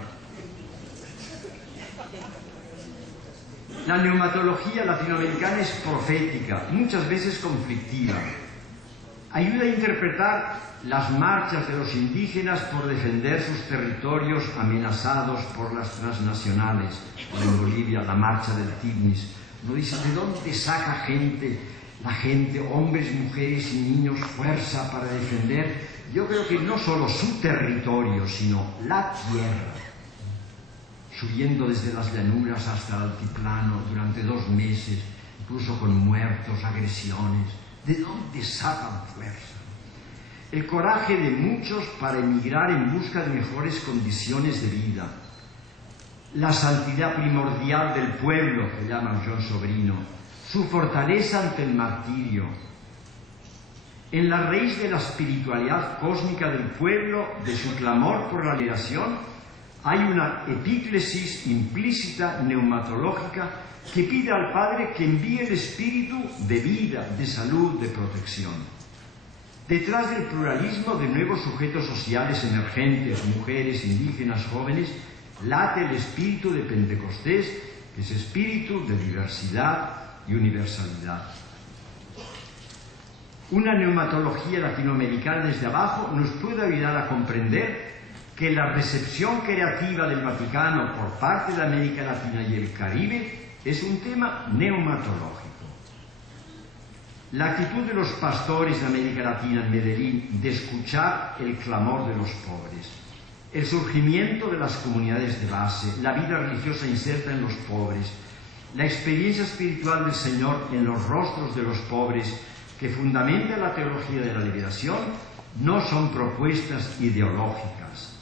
La neumatología latinoamericana es profética, muchas veces conflictiva. Ayuda a interpretar las marchas de los indígenas por defender sus territorios amenazados por las transnacionales. En Bolivia, la marcha del Tignis. No dice de dónde saca la gente, hombres, mujeres y niños, fuerza para defender. Yo creo que no solo su territorio, sino la tierra. Subiendo desde las llanuras hasta el altiplano durante 2 meses, incluso con muertos, agresiones. ¿De dónde sacan fuerza? El coraje de muchos para emigrar en busca de mejores condiciones de vida. La santidad primordial del pueblo, que llama John Sobrino. Su fortaleza ante el martirio. En la raíz de la espiritualidad cósmica del pueblo, de su clamor por la liberación, hay una epíclesis implícita neumatológica que pide al Padre que envíe el espíritu de vida, de salud, de protección. Detrás del pluralismo de nuevos sujetos sociales emergentes, mujeres, indígenas, jóvenes, late el espíritu de Pentecostés, que es espíritu de diversidad y universalidad. Una neumatología latinoamericana desde abajo nos puede ayudar a comprender que la recepción creativa del Vaticano por parte de América Latina y el Caribe es un tema neumatológico. La actitud de los pastores de América Latina en Medellín de escuchar el clamor de los pobres, el surgimiento de las comunidades de base, la vida religiosa inserta en los pobres, la experiencia espiritual del Señor en los rostros de los pobres, que fundamenta la teología de la liberación, no son propuestas ideológicas,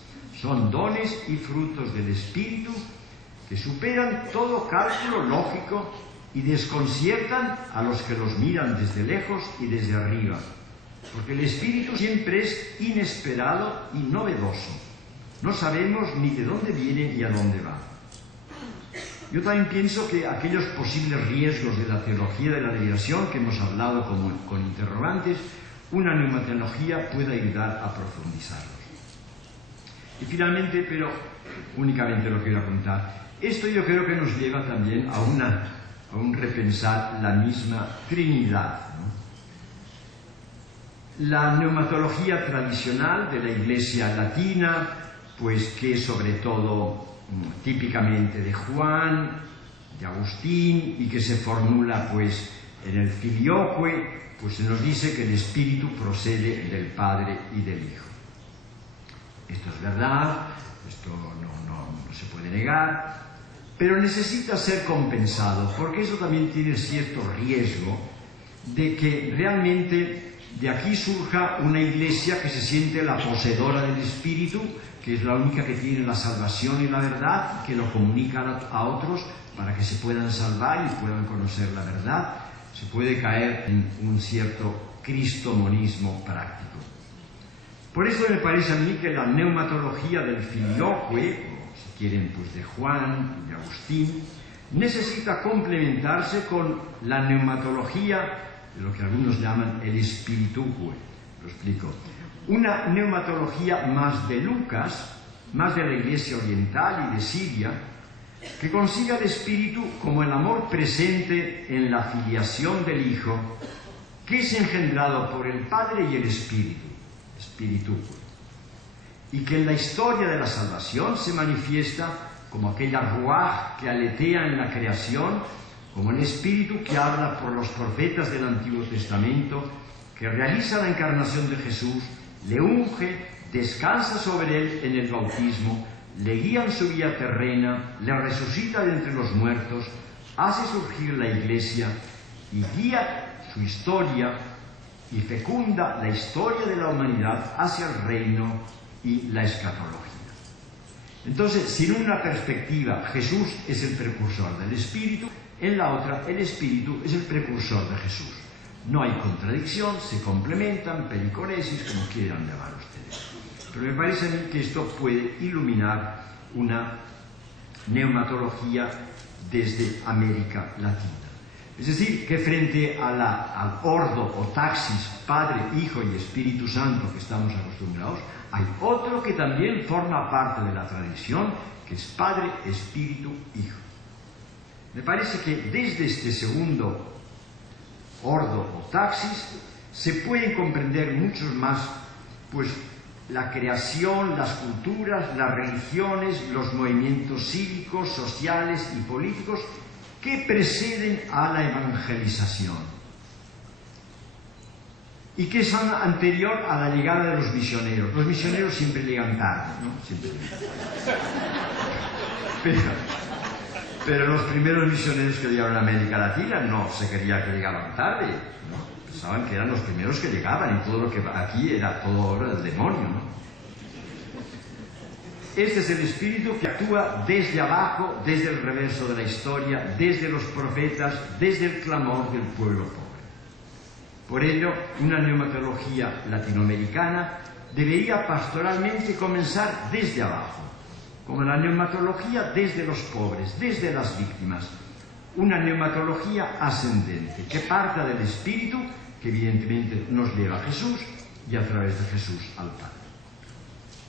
son dones y frutos del Espíritu que superan todo cálculo lógico y desconciertan a los que los miran desde lejos y desde arriba, porque el Espíritu siempre es inesperado y novedoso. No sabemos ni de dónde viene ni a dónde va. Yo también pienso que aquellos posibles riesgos de la teología de la liberación que hemos hablado con interrogantes, una neumatología puede ayudar a profundizarlos. Y finalmente, pero únicamente lo quiero apuntar, esto yo creo que nos lleva también a un repensar la misma Trinidad, ¿no? La neumatología tradicional de la Iglesia latina, pues que sobre todo típicamente de Juan, de Agustín, y que se formula pues en el Filioque, pues se nos dice que el Espíritu procede del Padre y del Hijo. Esto es verdad, esto no se puede negar, pero necesita ser compensado, porque eso también tiene cierto riesgo de que realmente de aquí surja una iglesia que se siente la poseedora del Espíritu, que es la única que tiene la salvación y la verdad, que lo comunica a otros para que se puedan salvar y puedan conocer la verdad. Se puede caer en un cierto cristomonismo práctico. Por eso me parece a mí que la neumatología del Filioque, o si quieren pues de Juan y de Agustín, necesita complementarse con la neumatología de lo que algunos llaman el Spirituque. Lo explico. Una neumatología más de Lucas, más de la Iglesia Oriental y de Siria, que consiga el Espíritu como el amor presente en la filiación del Hijo, que es engendrado por el Padre y el Espíritu, y que en la historia de la salvación se manifiesta como aquella ruaj que aletea en la creación, como el Espíritu que habla por los profetas del Antiguo Testamento, que realiza la encarnación de Jesús, le unge, descansa sobre él en el bautismo, le guía en su vía terrena, le resucita de entre los muertos, hace surgir la Iglesia y guía su historia y fecunda la historia de la humanidad hacia el reino y la escatología. Entonces, sin una perspectiva, Jesús es el precursor del Espíritu, en la otra, el Espíritu es el precursor de Jesús. No hay contradicción, se complementan, pericoresis, como quieran llamar ustedes. Pero me parece a mí que esto puede iluminar una neumatología desde América Latina. Es decir, que frente a al ordo o taxis, Padre, Hijo y Espíritu Santo que estamos acostumbrados, hay otro que también forma parte de la tradición, que es Padre, Espíritu, Hijo. Me parece que desde este segundo ordo o taxis se pueden comprender muchos más, pues la creación, las culturas, las religiones, los movimientos cívicos, sociales y políticos que preceden a la evangelización y que son anterior a la llegada de los misioneros. Los misioneros siempre llegan tarde, ¿no? Siempre. Pero los primeros misioneros que llegaron a América Latina no se creía que llegaban tarde, ¿no? Pensaban que eran los primeros que llegaban y todo lo que aquí era todo obra del demonio, ¿no? Este es el Espíritu que actúa desde abajo, desde el reverso de la historia, desde los profetas, desde el clamor del pueblo pobre. Por ello, una neumatología latinoamericana debería pastoralmente comenzar desde abajo, como la neumatología desde los pobres, desde las víctimas, una neumatología ascendente, que parta del Espíritu, que evidentemente nos lleva a Jesús y a través de Jesús al Padre.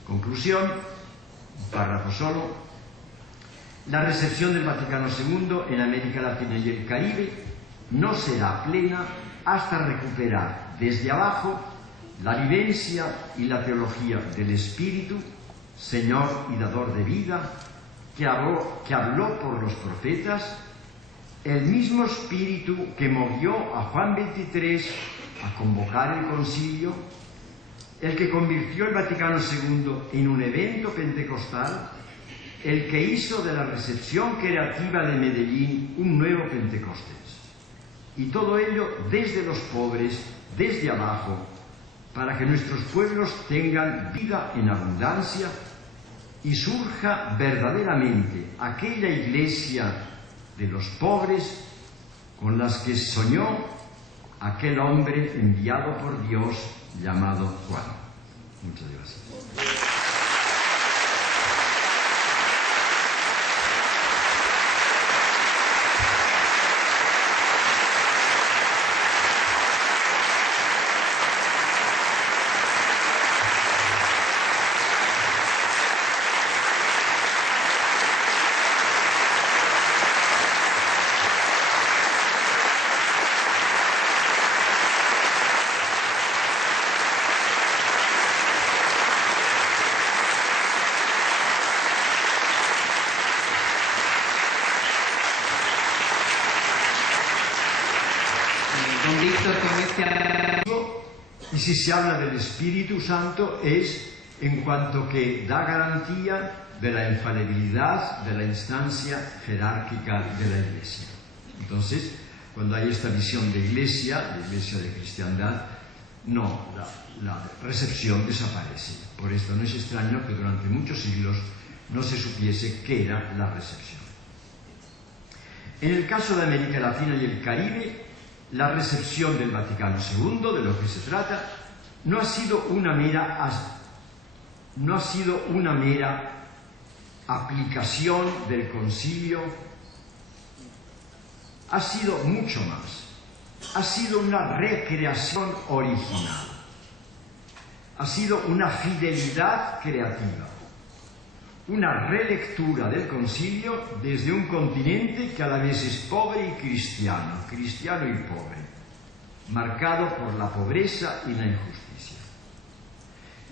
Conclusión, un párrafo solo. La recepción del Vaticano II en América Latina y el Caribe no será plena hasta recuperar desde abajo la vivencia y la teología del Espíritu, Señor y dador de vida, que habló por los profetas, el mismo Espíritu que movió a Juan XXIII a convocar el concilio, el que convirtió el Vaticano II en un evento pentecostal, el que hizo de la recepción creativa de Medellín un nuevo Pentecostés. Y todo ello desde los pobres, desde abajo, para que nuestros pueblos tengan vida en abundancia y surja verdaderamente aquella iglesia de los pobres con las que soñó aquel hombre enviado por Dios llamado Juan. Muchas gracias. Y si se habla del Espíritu Santo es en cuanto que da garantía de la infalibilidad de la instancia jerárquica de la Iglesia. Entonces, cuando hay esta visión de Iglesia de cristiandad, no, la recepción desaparece. Por esto no es extraño que durante muchos siglos no se supiese qué era la recepción. En el caso de América Latina y el Caribe, la recepción del Vaticano II, de lo que se trata, no ha sido una mera aplicación del concilio, ha sido mucho más. Ha sido una recreación original. Ha sido una fidelidad creativa. Una relectura del concilio desde un continente que a la vez es pobre y cristiano y pobre, marcado por la pobreza y la injusticia.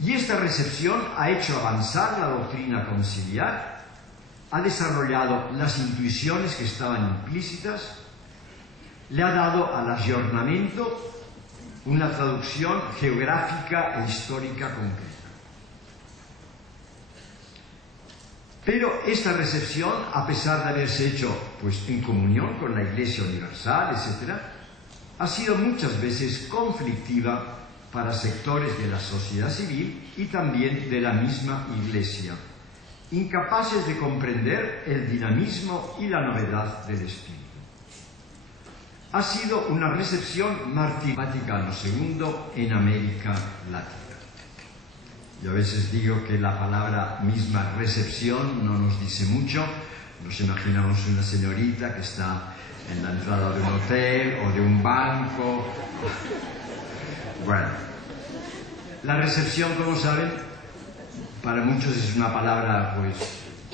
Y esta recepción ha hecho avanzar la doctrina conciliar, ha desarrollado las intuiciones que estaban implícitas, le ha dado al aggiornamento una traducción geográfica e histórica concreta. Pero esta recepción, a pesar de haberse hecho en comunión con la Iglesia Universal, etc., ha sido muchas veces conflictiva para sectores de la sociedad civil y también de la misma Iglesia, incapaces de comprender el dinamismo y la novedad del espíritu. Ha sido una recepción mártir Vaticano II en América Latina. Yo a veces digo que la palabra misma recepción no nos dice mucho. Nos imaginamos una señorita que está en la entrada de un hotel o de un banco. Bueno, la recepción, como saben, para muchos es una palabra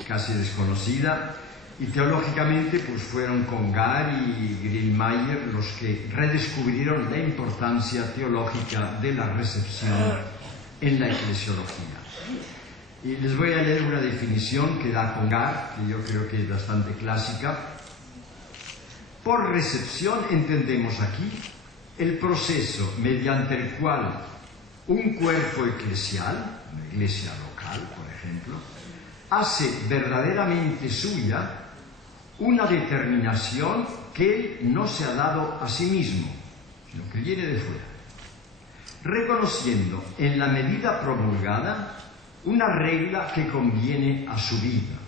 casi desconocida, y teológicamente fueron Congar y Grillmayer los que redescubrieron la importancia teológica de la recepción en la eclesiología. Y les voy a leer una definición que da Congar, que yo creo que es bastante clásica. Por recepción entendemos aquí el proceso mediante el cual un cuerpo eclesial, una iglesia local, por ejemplo, hace verdaderamente suya una determinación que él no se ha dado a sí mismo, sino que viene de fuera, reconociendo en la medida promulgada una regla que conviene a su vida.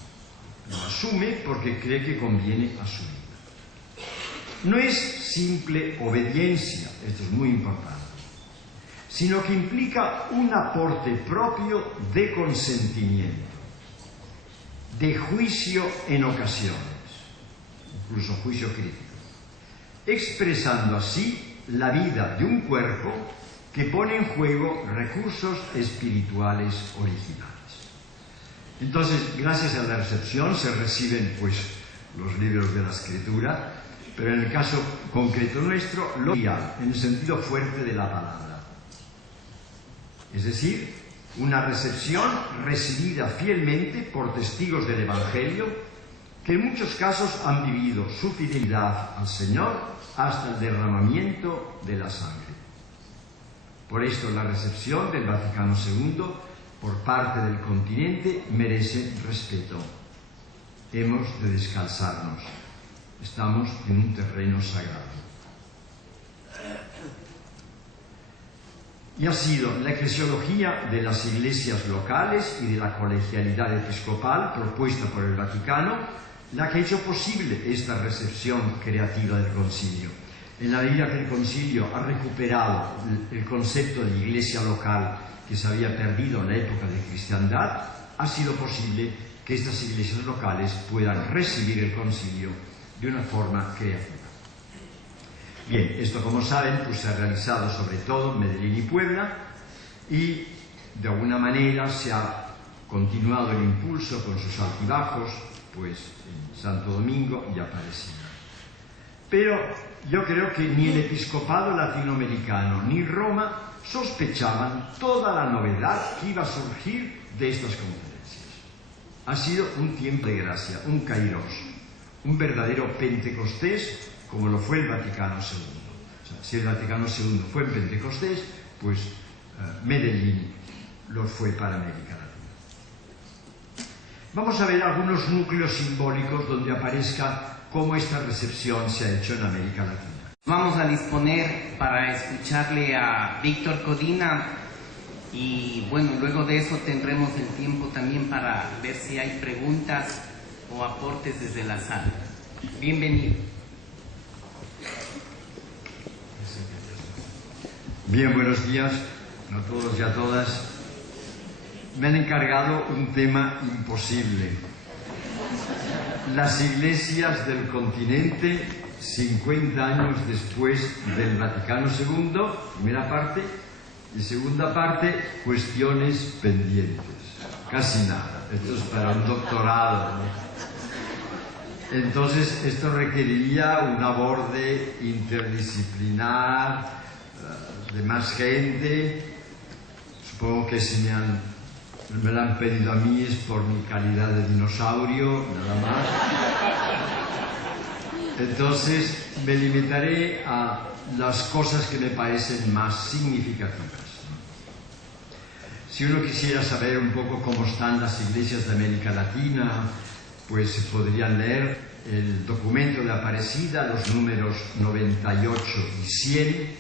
Lo asume porque cree que conviene a su vida. No es simple obediencia, esto es muy importante, sino que implica un aporte propio de consentimiento, de juicio en ocasiones, incluso juicio crítico, expresando así la vida de un cuerpo que pone en juego recursos espirituales originales. Entonces, gracias a la recepción se reciben los libros de la Escritura, pero en el caso concreto nuestro, lo real, en el sentido fuerte de la palabra. Es decir, una recepción recibida fielmente por testigos del Evangelio, que en muchos casos han vivido su fidelidad al Señor hasta el derramamiento de la sangre. Por esto la recepción del Vaticano II por parte del continente merece respeto. Hemos de descalzarnos. Estamos en un terreno sagrado. Y ha sido la eclesiología de las iglesias locales y de la colegialidad episcopal propuesta por el Vaticano la que ha hecho posible esta recepción creativa del concilio. En la medida que el concilio ha recuperado el concepto de iglesia local que se había perdido en la época de cristiandad, ha sido posible que estas iglesias locales puedan recibir el concilio de una forma creativa. Bien, esto, como saben, pues se ha realizado sobre todo en Medellín y Puebla, y de alguna manera se ha continuado el impulso con sus altibajos pues en Santo Domingo y Aparecida. Pero yo creo que ni el episcopado latinoamericano ni Roma sospechaban toda la novedad que iba a surgir de estas conferencias. Ha sido un tiempo de gracia, un kairos, un verdadero Pentecostés, como lo fue el Vaticano II. O sea, si el Vaticano II fue en Pentecostés, pues Medellín lo fue para América Latina. Vamos a ver algunos núcleos simbólicos donde aparezca cómo esta recepción se ha hecho en América Latina. Vamos a disponer para escucharle a Víctor Codina y bueno, luego de eso tendremos el tiempo también para ver si hay preguntas o aportes desde la sala. Bienvenido. Bien, buenos días a todos y a todas. Me han encargado un tema imposible. Las iglesias del continente 50 años después del Vaticano II, primera parte, y segunda parte, cuestiones pendientes. Casi nada. Esto es para un doctorado, ¿no? Entonces, esto requeriría un aborde interdisciplinar, de más gente. Supongo que si me lo han pedido a mí es por mi calidad de dinosaurio, nada más. Entonces me limitaré a las cosas que me parecen más significativas. Si uno quisiera saber un poco cómo están las iglesias de América Latina, pues se podrían leer el documento de Aparecida, los números 98 y 100,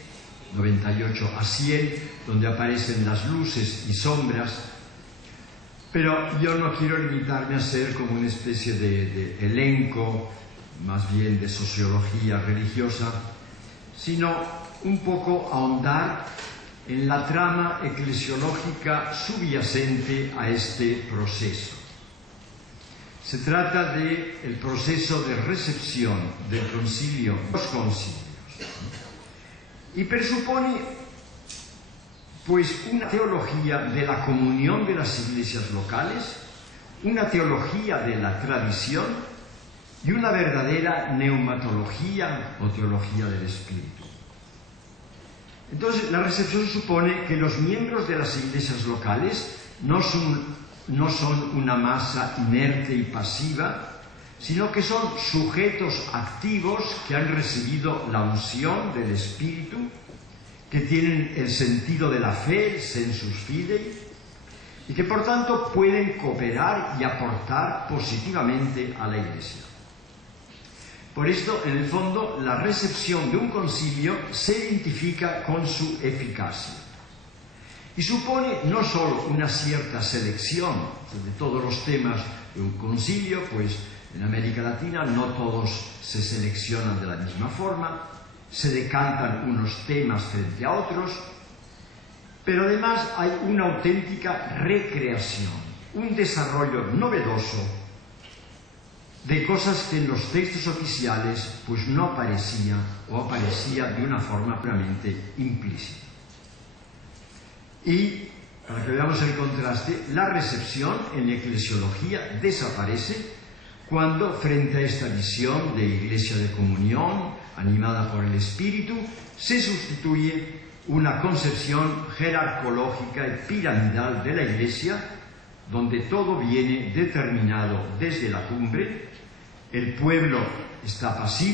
98 a 100, donde aparecen las luces y sombras. Pero yo no quiero limitarme a ser como una especie de elenco, más bien de sociología religiosa, sino un poco ahondar en la trama eclesiológica subyacente a este proceso. Se trata del proceso de recepción del concilio, los concilios, y presupone pues una teología de la comunión de las iglesias locales, una teología de la tradición y una verdadera neumatología o teología del espíritu. Entonces, la recepción supone que los miembros de las iglesias locales no son una masa inerte y pasiva, sino que son sujetos activos que han recibido la unción del Espíritu, que tienen el sentido de la fe, sensus fidei, y que por tanto pueden cooperar y aportar positivamente a la Iglesia. Por esto, en el fondo, la recepción de un concilio se identifica con su eficacia. Y supone no solo una cierta selección de todos los temas de un concilio, pues en América Latina no todos se seleccionan de la misma forma, se decantan unos temas frente a otros, pero además hay una auténtica recreación, un desarrollo novedoso de cosas que en los textos oficiales pues no aparecía o aparecía de una forma puramente implícita. Y, para que veamos el contraste, la recepción en la eclesiología desaparece cuando, frente a esta visión de iglesia de comunión, animada por el Espíritu, se sustituye una concepción jerarcológica y piramidal de la Iglesia, donde todo viene determinado desde la cumbre, el pueblo está pasivo,